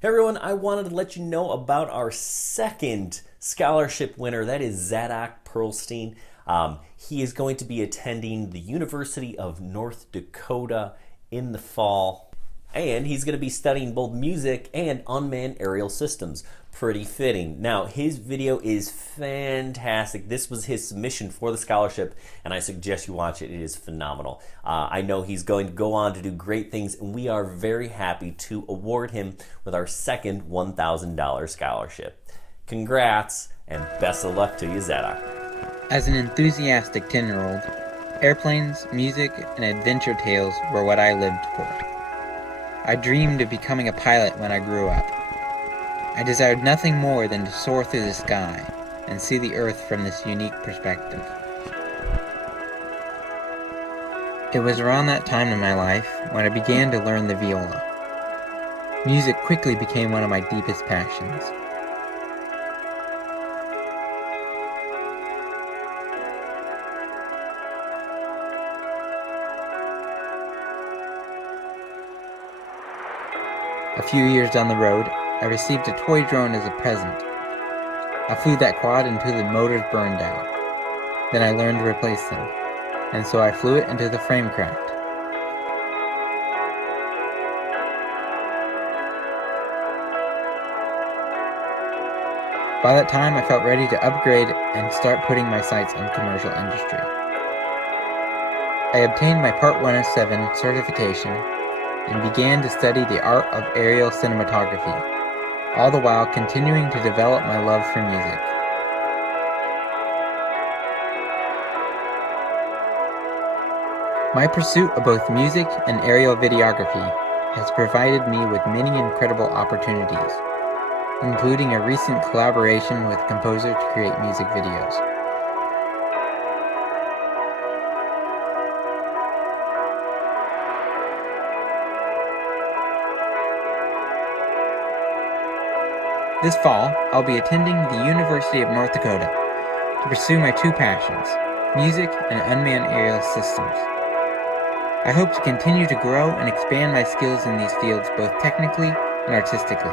Hey everyone, I wanted to let you know about our second scholarship winner. That is Zadok Pearlstein. He is going to be attending the University of North Dakota in the fall, and he's going to be studying both music and unmanned aerial systems. Pretty fitting. Now, his video is fantastic. This was his submission for the scholarship, and I suggest you watch it. It is phenomenal. I know he's going to go on to do great things, and we are very happy to award him with our second $1,000 scholarship. Congrats, and best of luck to you, Zadok. As an enthusiastic 10-year-old, airplanes, music, and adventure tales were what I lived for. I dreamed of becoming a pilot when I grew up. I desired nothing more than to soar through the sky and see the earth from this unique perspective. It was around that time in my life when I began to learn the viola. Music quickly became one of my deepest passions. A few years down the road, I received a toy drone as a present. I flew that quad until the motors burned out. Then I learned to replace them, and so I flew it until the frame cracked. By that time, I felt ready to upgrade and start putting my sights on commercial industry. I obtained my Part 107 certification and began to study the art of aerial cinematography, all the while continuing to develop my love for music. My pursuit of both music and aerial videography has provided me with many incredible opportunities, including a recent collaboration with a composer to create music videos. This fall, I'll be attending the University of North Dakota to pursue my two passions, music and unmanned aerial systems. I hope to continue to grow and expand my skills in these fields both technically and artistically.